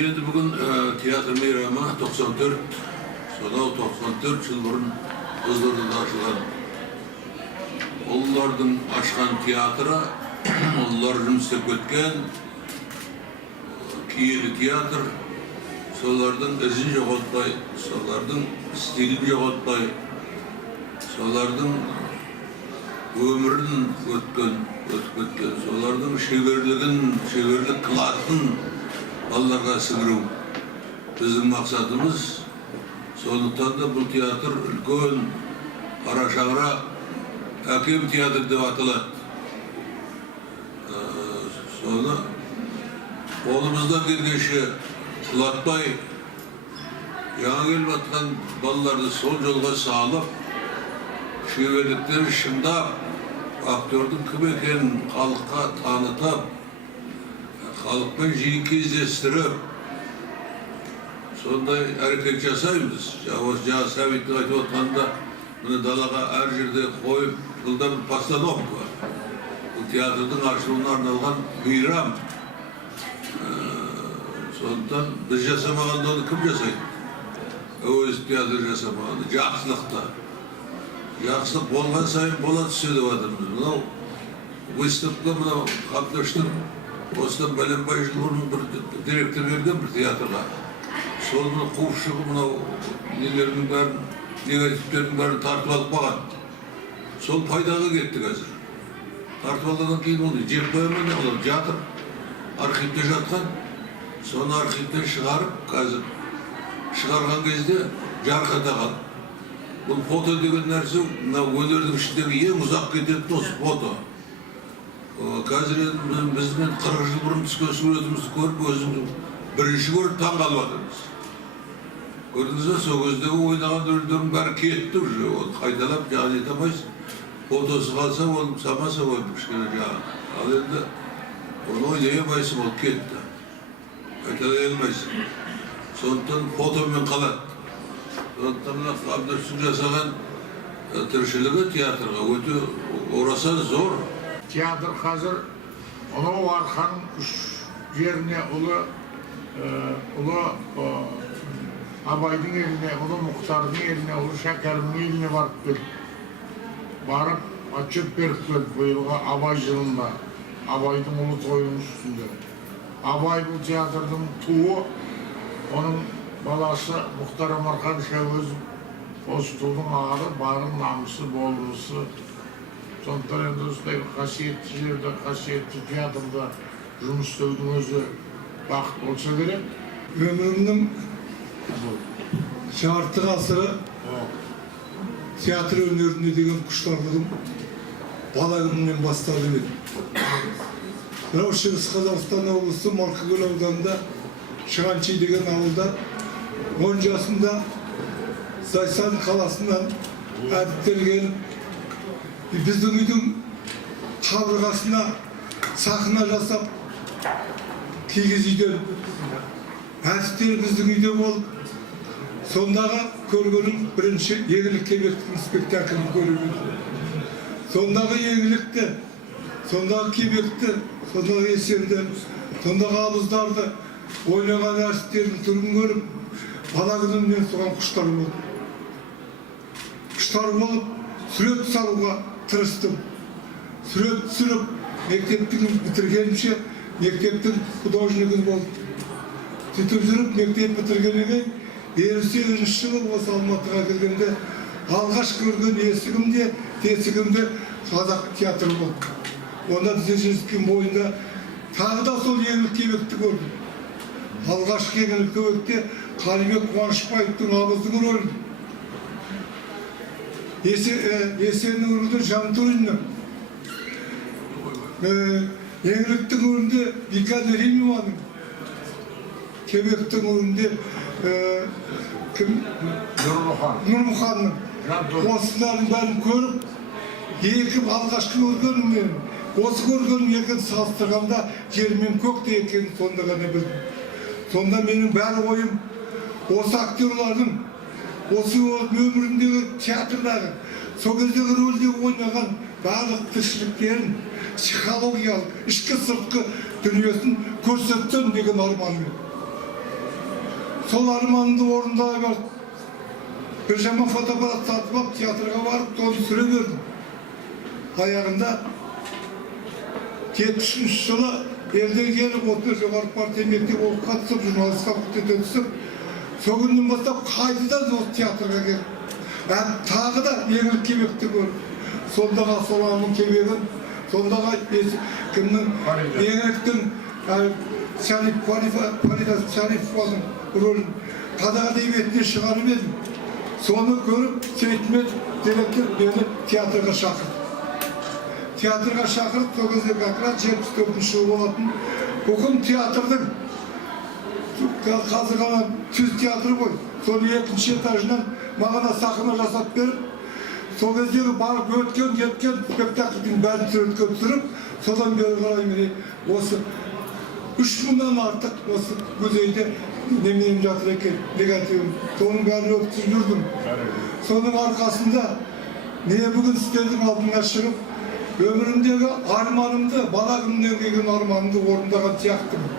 Енді бүгін театр мейрамы 94, сонау 94 жыл бұрын Қызылордада ашылған. Олардың ашқан театры, олар жұмыс істеп кеткен киелі театр, солардың ізін жоғалтпай, солардың стилін жоғалтпай, солардың өмірін өтіп кеткен, солардың шеберлік қылатын балаларға сіңіру біздің мақсатымыз. Сондықтан да бұл театр үлкен қара шаңырақ әкем театр деп аталады. Соны қолымыздан келгенше құлатпай, жаңа келіп жатқан балаларды сол жолға салып, шеберліктерін шыңдап, актердің кім екенін халыққа танытып, халықпен жиі кездестіріп, сондай әрекет жасаймыз. Жаңа Сәбиттің айтып отқанда, міне далаға әр жерде қойып, жылда бір постановка. Бұл театрдың ашылуына арналған мейрам. Сондықтан біз жасамағанда оны кім жасайды? Өз театр жасамағанда, жақсылықта. Жақсылық болған сайын бола түссе деп жатырмыз. Мынау выставка, мынау Қабдөштің осыдан бәленбай жыл бұрын бір директор берген бір театрға. Сол қуып шығып, мынау нелердің бәрін, негативтердің бәрін тартып алып қалған. Сол пайдаға кетті қазір. Тартып алғаннан кейін оны жеп қоямын, олар жатыр, архивте жатқан. Соны архивтен шығарып, қазір шығарған кезде жарқырата қалды. Бұл фото деген нәрсе, өнердің ішіндегі ең ұзақ кететін осы фото. Қазір біздің 40 жыл бұрын түскен суретімізді көріп, өзіміз бірінші көріп таң қалып жатырмыз. Көрдіңіз бе, сол кездегі ойнаған рөлдердің бәрі кетті уже, оны қайталап жағын ете алмайсың. Фотосы қалса, оны самаса қойып кішкене жағын. Ал енді оны ойнай алмайсың, ол кетті. Қайталай алмайсың. Сондықтан фотомен қалады. Сондықтан Қабдөштің жасаған тіршілігі театрға өте орасан зор. Театр қазір ұлы арқаның үш жеріне ұлы Абайдың еліне, ұлы Мұхтардың еліне, ұлы Шәкәрімнің еліне барып келді. Барып, отчет беріп келді биылғы Абай жылында, Абайдың ұлы тойының үстінде. Абай бұл театрдың туы, оның баласы Мұхтар Омархан Шәуезов осы тудың ары, бары, намысы, болмысы. Сондықтан енді осындай қасиетті жерде, қасиетті театрда жұмыс істеудің өзі бақыт болса керек. Ömrümün жарты ғасыры театр өнеріне деген құштарлығым бала күнімнен басталып еді. Мынау Шығыс Қазақстан облысы Марқакөл ауданында Шығанши деген ауылда 10 жасында Зайсан қаласынан әріптер келіп, біздің үйдің қабырғасына сахна жасап, кигіз үйден әріптер біздің үйде болып, сондағы көргенім бірінші еңлік кебектің спектаклін көріп еді. Сондағы еңлікті, сондағы кебекті, сондағы есенді, сондағы абыздарды ойнаған әртістердің түрін көріп, бала күнімнен соған құштар болды. Құштар болып, сурет салуға тырыстым. Сурет түсіріп, мектептің бітіргенімше, мектептің художнигін болды. Сөйтіп жүріп, мектеп бітіргенге 58 жылы осы Алматыға келгенде алғаш көрген есігімде, тесігімде қазақ театры болды. Онда Дзержинский бойында тағы да сол еңлік кебекті көрдім. Алғашқы еңлік кебекте Қалибек Қуанышбаевтың абыздың рөлін. Есеннің рөлінде Жантуриннің. Еңліктің рөлінде Бикада Римованың. Кебектің рөлінде Нұрмұханның. Осылардың бәрін көріп, екі алғашқы көргенім мен, осы көргенім екенін салыстырғанда жер мен көкте екенін сонда ғана білдім. Сонда менің бәрі ойым, осы актерлардың, осы өміріндегі театрдағы, сол кездегі рөлде ойнаған барлық тіршіліктерін, психологиялық, ішкі сыртқы дүниесін көрсетсем деген арманмен. Sol armağanımды orundaya verdim. Bir zaman fotoğraf satıp alıp tiyatroya varıp onu süreverdim. Ayağında 73 yılı elden gelip oturuyor Joğarı Partiya mektebi okup katısıp, jurnalist fakültete түсіп, сол күннен бастап қайтадан осы театрға келіп, тағы да еңлік кебекті көріп, сондағы Асоланның кебегін, сондағы кімнің еңліктің Фарида Шарипованың рөлін қадағадай бетіне шығарып едім. Соны көріп, Сейтмет директор мені театрға шақырды. Театрға шақырып, сол кезде қақырат 74-ші жыл болатын. Бүкіл театрдың қазір ғана түз театры ғой. Соны екінші этажынан мағана сахна жасап беріп, сол кездегі барып өткен, кеткен спектакльдің бәрін суретке түсіріп, содан бері қарай міне осы 3000-нан артық осы музейде неменем жатыр екен, негативім. Соның бәрін өткізіп жүрдім. Соның арқасында не бүгін сіздердің алдына шығып, өмірімдегі арманымды, бала күнімнен келген арманымды орындаған сияқтымын.